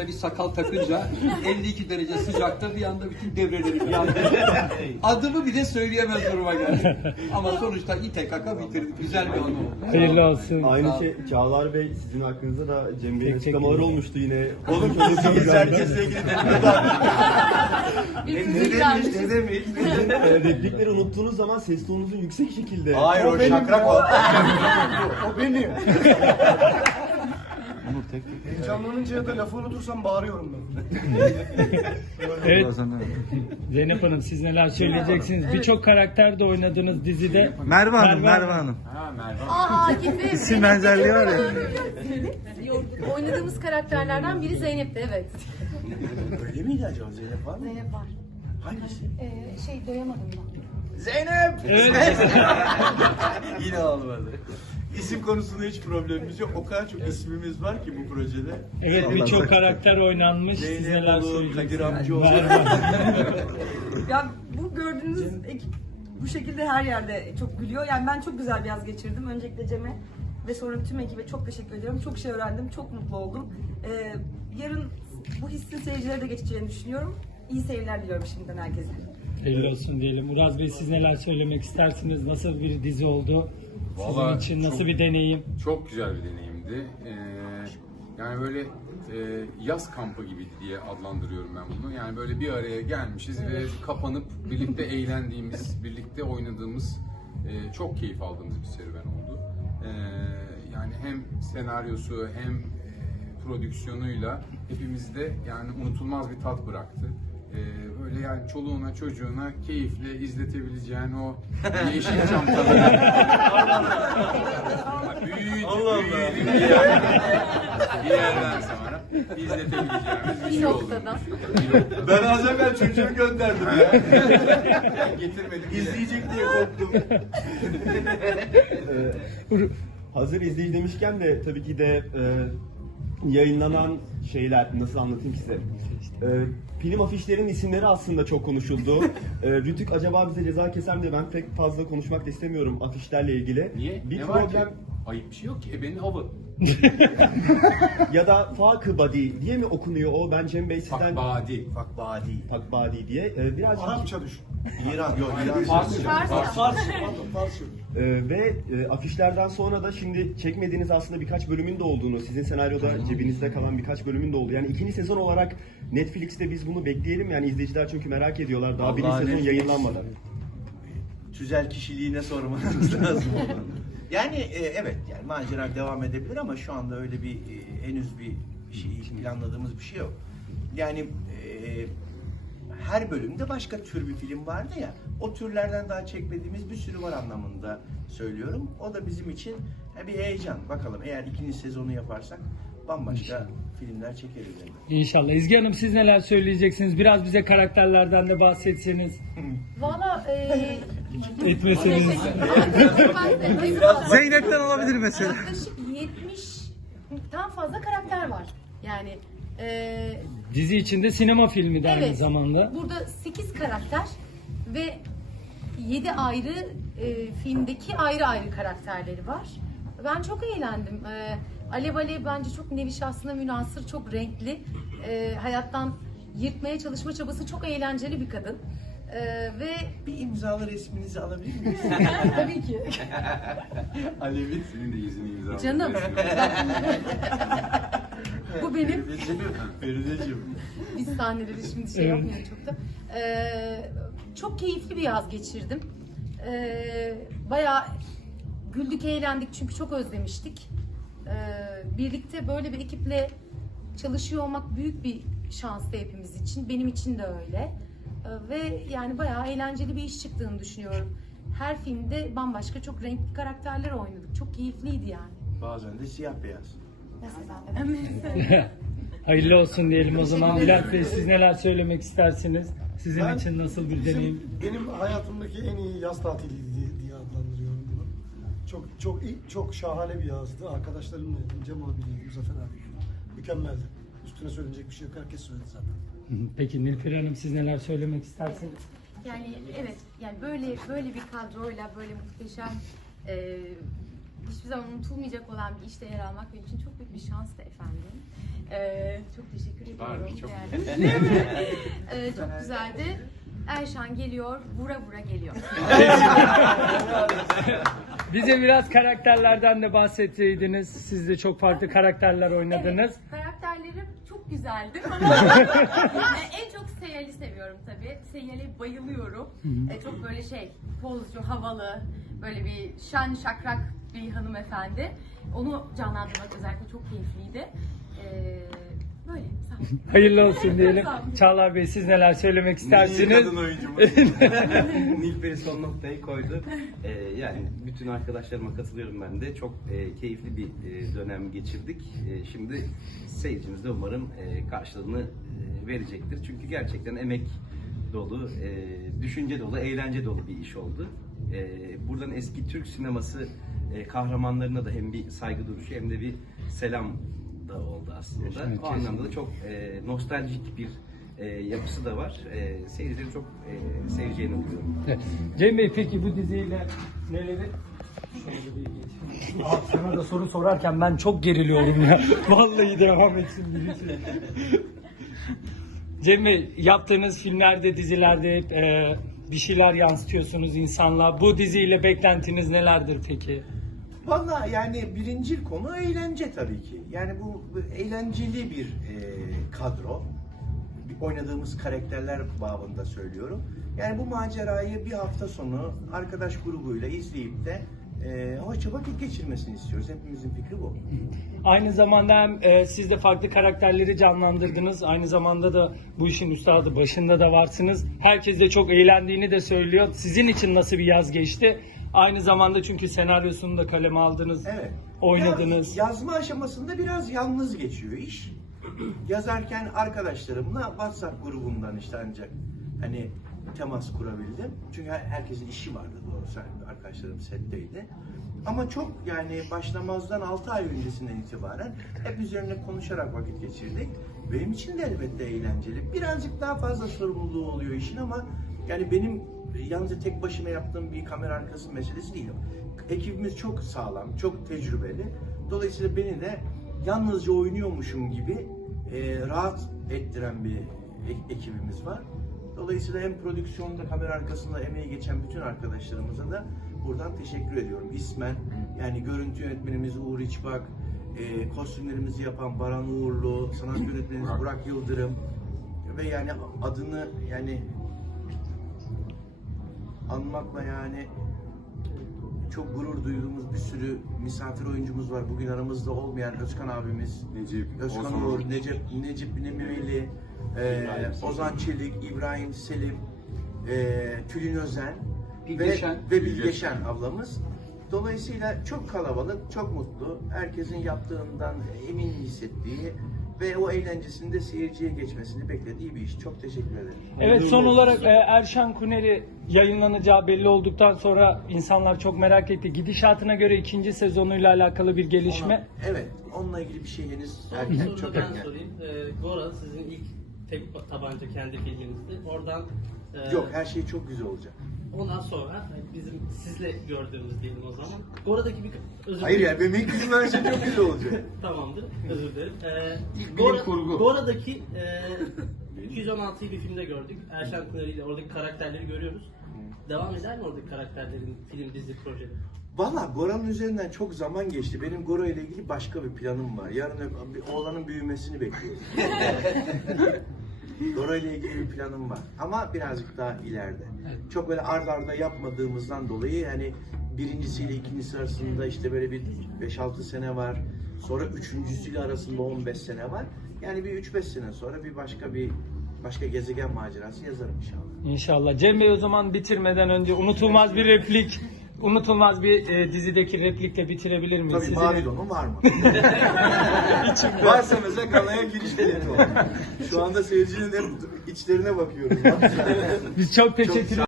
bir sakal takınca 52 derece sıcakta bir anda bütün devreleri yandı. Adımı bile söyleyemez duruma geldi. Ama sonuçta İTKK bitirdik. Güzel bir anı oldu. Hayırlı olsun. Aynı şey Çağlar Bey sizin hakkınızda da Cem Bey'in açıklamaları olmuştu yine. Oğlum siz herkesle ilgili gelmiş. ne demiş? Ee, Replikleri unuttuğunuz zaman ses tonunuzun yüksek şekilde. Hayır o şakrak o. O benim. Onur tek tek. Heyecanlanınca ya da lafı unutursam bağırıyorum ben. Evet. Zeynep Hanım siz neler söyleyeceksiniz? Birçok karakterde oynadığınız dizide. Merve Hanım, Merve Merve Hanım. Aa gibi. İsim benzerliği var ya. Oynadığımız karakterlerden biri Zeynep'ti evet. Öyle miydi acaba Zeynep var mı? Zeynep var. Hangisi? Ee, şey doyamadım ben. Zeynep! Evet. Yine olmadı. İsim konusunda hiç problemimiz yok. O kadar çok ismimiz var ki bu projede. Evet birçok karakter oynanmış. Siz Zeynep neler olur, Kadir söyleyeceksiniz? amca olur. Ya bu gördüğünüz ekip bu şekilde her yerde çok gülüyor. Yani ben çok güzel bir yaz geçirdim. Öncelikle Cem'e ve sonra tüm ekibe çok teşekkür ediyorum. Çok şey öğrendim, çok mutlu oldum. Ee, yarın bu hissin seyircilere de geçeceğini düşünüyorum. İyi seyirler diliyorum şimdiden herkese. Hayırlı olsun diyelim. Uraz Bey siz neler söylemek istersiniz? Nasıl bir dizi oldu? Sizin Vallahi için nasıl çok- bir deneyim? Çok güzel bir deneyimdi. Ee, yani böyle e, yaz kampı gibi diye adlandırıyorum ben bunu. Yani böyle bir araya gelmişiz ve kapanıp birlikte eğlendiğimiz, birlikte oynadığımız, e, çok keyif aldığımız bir serüven oldu. Ee, yani hem senaryosu hem e, prodüksiyonuyla hepimizde yani unutulmaz bir tat bıraktı. Yani çoluğuna çocuğuna keyifle izletebileceğin o yeşil çantalı büyüdü, Allah Allah. büyüdü bir yer- bir yerden sonra izletebileceğimiz bir şey oldu. noktadan. Bir noktadan. Ben az evvel çocuğu gönderdim ya. Getirmedim. İzleyecek diye korktum. Ee, hazır izleyici demişken de tabii ki de e, yayınlanan şeyler nasıl anlatayım size. Ee, film afişlerinin isimleri aslında çok konuşuldu. Ee, Rütük acaba bize ceza keser mi diye ben pek fazla konuşmak da istemiyorum afişlerle ilgili. Niye? Bir ne var ki? problem Ayıp bir şey yok ki. Ebenin avı. ya da Fakıbadi diye mi okunuyor o? Ben Cem Bey sizden Fakbadi. Bak badi. Fakbadi diye. Ee, birazcık Arapça düşün. İran yok İran. Farsça. Farsça. Farsça. Ee, ve e, afişlerden sonra da şimdi çekmediğiniz aslında birkaç bölümün de olduğunu, sizin senaryoda cebinizde kalan birkaç bölümün de olduğu. Yani ikinci sezon olarak Netflix'te biz bunu bekleyelim. Yani izleyiciler çünkü merak ediyorlar daha birinci Vallahi sezon Netflix- yayınlanmadan. Tüzel kişiliğine sormanız lazım. onu. yani e, evet yani macera devam edebilir ama şu anda öyle bir e, henüz bir şey planladığımız bir şey yok. Yani e, her bölümde başka tür bir film vardı ya. O türlerden daha çekmediğimiz bir sürü var anlamında söylüyorum. O da bizim için e, bir heyecan. Bakalım eğer ikinci sezonu yaparsak bambaşka filmler çekeriz. İnşallah. İzgi Hanım siz neler söyleyeceksiniz? Biraz bize karakterlerden de bahsetseniz. Valla e, Etmeseniz. Zeynep'ten olabilir mesela. Yaklaşık 70'ten fazla karakter var. Yani e, Dizi içinde sinema filmi de aynı evet. zamanda. Burada 8 karakter ve 7 ayrı e, filmdeki ayrı ayrı karakterleri var. Ben çok eğlendim. E, Alev Alev bence çok nevi şahsına münasır, çok renkli. E, hayattan yırtmaya çalışma çabası çok eğlenceli bir kadın. E, ve Bir imzalı resminizi alabilir miyiz? tabii ki Alevi. Senin de yüzünü imzaladım. canım bu benim Ferideciğim. Biz sahneleri şimdi şey Evet. yapmıyorum çok da. Ee, çok keyifli bir yaz geçirdim. Ee, bayağı güldük, eğlendik çünkü çok özlemiştik. Ee, birlikte böyle bir ekiple çalışıyor olmak büyük bir şanstı hepimiz için. Benim için de öyle. Ee, ve yani bayağı eğlenceli bir iş çıktığını düşünüyorum. Her filmde bambaşka çok renkli karakterler oynadık. Çok keyifliydi yani. Bazen de siyah beyaz. Mesela. Hayırlı olsun diyelim o zaman. Bülent Bey siz neler söylemek istersiniz? Sizin Ben- için nasıl bir deneyim? Benim hayatımdaki en iyi yaz tatiliydi diye, diye adlandırıyorum bunu. Çok çok iyi, çok şahane bir yazdı. Arkadaşlarımla yedim. Cem abiyle, Muzaffer abiyle. Mükemmeldi. Üstüne söylenecek bir şey yok. Herkes söyledi zaten. Peki Nilperi Hanım siz neler söylemek istersiniz? Yani evet yani böyle böyle bir kadroyla böyle muhteşem e, hiçbir zaman unutulmayacak olan bir işte yer almak benim için çok büyük bir şanstı efendim. Ee, çok teşekkür ediyorum. Var, çok. Yani. Ee, çok güzeldi. Erşan geliyor, vura vura geliyor. Bize biraz karakterlerden de bahsetseydiniz. Siz de çok farklı karakterler oynadınız. Evet, karakterlerim çok güzeldi. Ee, en çok Seyal'i seviyorum tabii. Seyal'e bayılıyorum. Ee, çok böyle şey, pozcu, havalı, böyle bir şen şakrak bir hanımefendi. Onu canlandırmak özellikle çok keyifliydi. Ee, böyle, sağ olun. Hayırlı olsun diyelim. Sağ olun. Çağlar Bey siz neler söylemek istersiniz? Nilperi son noktayı koydu. Ee, yani bütün arkadaşlarıma katılıyorum ben de. Çok e, keyifli bir e, dönem geçirdik. E, şimdi seyircimiz de umarım e, karşılığını e, verecektir. Çünkü gerçekten emek dolu, e, düşünce dolu, eğlence dolu bir iş oldu. E, buradan eski Türk sineması e, kahramanlarına da hem bir saygı duruşu hem de bir selam da oldu aslında. Evet, o anlamda da çok e, nostaljik bir e, yapısı da var. E, seyircilerin çok e, seveceğini umuyorum. Evet. Cem Bey peki bu diziyle neleri? Aa, sana da soru sorarken ben çok geriliyorum ya. Vallahi devam etsin birisi. Cem Bey yaptığınız filmlerde, dizilerde hep e, bir şeyler yansıtıyorsunuz insanlığa. Bu diziyle beklentiniz nelerdir peki? Valla yani birincil konu eğlence tabii ki. Yani bu, eğlenceli bir e, kadro. Oynadığımız karakterler babında söylüyorum. Yani bu macerayı bir hafta sonu arkadaş grubuyla izleyip de e, hoşça vakit geçirmesini istiyoruz. Hepimizin fikri bu. Aynı zamanda hem e, siz de farklı karakterleri canlandırdınız. Aynı zamanda da bu işin üstadı başında da varsınız. Herkes de çok eğlendiğini de söylüyor. Sizin için nasıl bir yaz geçti? Aynı zamanda çünkü senaryosunu da kaleme aldınız. Evet. Oynadınız. Ya- yazma aşamasında biraz yalnız geçiyor iş. Yazarken arkadaşlarımla WhatsApp grubundan işte ancak hani temas kurabildim. Çünkü her- herkesin işi vardı doğrusu. Yani arkadaşlarım setteydi. Ama çok yani başlamazdan 6 ay öncesinden itibaren hep üzerine konuşarak vakit geçirdik. Benim için de elbette eğlenceli. Birazcık daha fazla sorumluluğu oluyor işin ama yani benim yalnızca tek başıma yaptığım bir kamera arkası meselesi değil. Ekibimiz çok sağlam, çok tecrübeli. Dolayısıyla beni de yalnızca oynuyormuşum gibi e, rahat ettiren bir e- ekibimiz var. Dolayısıyla hem prodüksiyonda kamera arkasında emeği geçen bütün arkadaşlarımıza da buradan teşekkür ediyorum. İsmen yani görüntü yönetmenimiz Uğur İçbak, e, kostümlerimizi yapan Baran Uğurlu, sanat yönetmenimiz Burak Yıldırım ve yani adını yani anmakla yani çok gurur duyduğumuz bir sürü misafir oyuncumuz var. Bugün aramızda olmayan Özkan abimiz, Necip, Özkan Ozan Uğur. Necip, Necip Nemeli, e. Ozan Çelik, İbrahim Selim, e, Tülin Özen Bilgeşen. ve, ve Bilgeşen ablamız. Dolayısıyla çok kalabalık, çok mutlu. Herkesin yaptığından emin hissettiği ve o eğlencesini de seyirciye geçmesini beklediği bir iş. Çok teşekkür ederim. Evet son olarak e, Erşan Kuneri yayınlanacağı belli olduktan sonra insanlar çok merak etti. Gidişatına göre ikinci sezonuyla alakalı bir gelişme. Evet, onunla ilgili bir şey henüz Son erken, soruyu çok ben erken. sorayım. Ee, Gora sizin ilk tek tabanca kendi filminizdi. Oradan e, Yok, her şey çok güzel olacak. Ondan sonra hani bizim sizle gördüğümüz diyelim o zaman. Gora'daki bir özür Hayır dilerim. yani benim ilk her şey çok güzel olacak. Tamamdır. Özür dilerim. Ee, Gora, kurgu. Gora'daki e, 216'yı bir filmde gördük. Erşen Kuneri ile oradaki karakterleri görüyoruz. Devam eder mi oradaki karakterlerin film, dizi, projeleri? Valla Gora'nın üzerinden çok zaman geçti. Benim Gora ile ilgili başka bir planım var. Yarın öp- bir oğlanın büyümesini bekliyorum. Gora ile ilgili bir planım var. Ama birazcık daha ileride. Çok böyle ard arda yapmadığımızdan dolayı yani birincisiyle ikincisi arasında işte böyle bir 5-6 sene var. Sonra üçüncüsüyle arasında 15 sene var. Yani bir 3-5 sene sonra bir başka bir başka gezegen macerası yazarım inşallah. İnşallah. Cem Bey o zaman bitirmeden önce unutulmaz bir replik, unutulmaz bir e, dizideki replikle bitirebilir miyiz? Tabii Sizin- mavi donun var mı? Varsa mesela kanaya giriş bileti var. Şu anda seyircinin hep içlerine bakıyorum. Biz çok teşekkür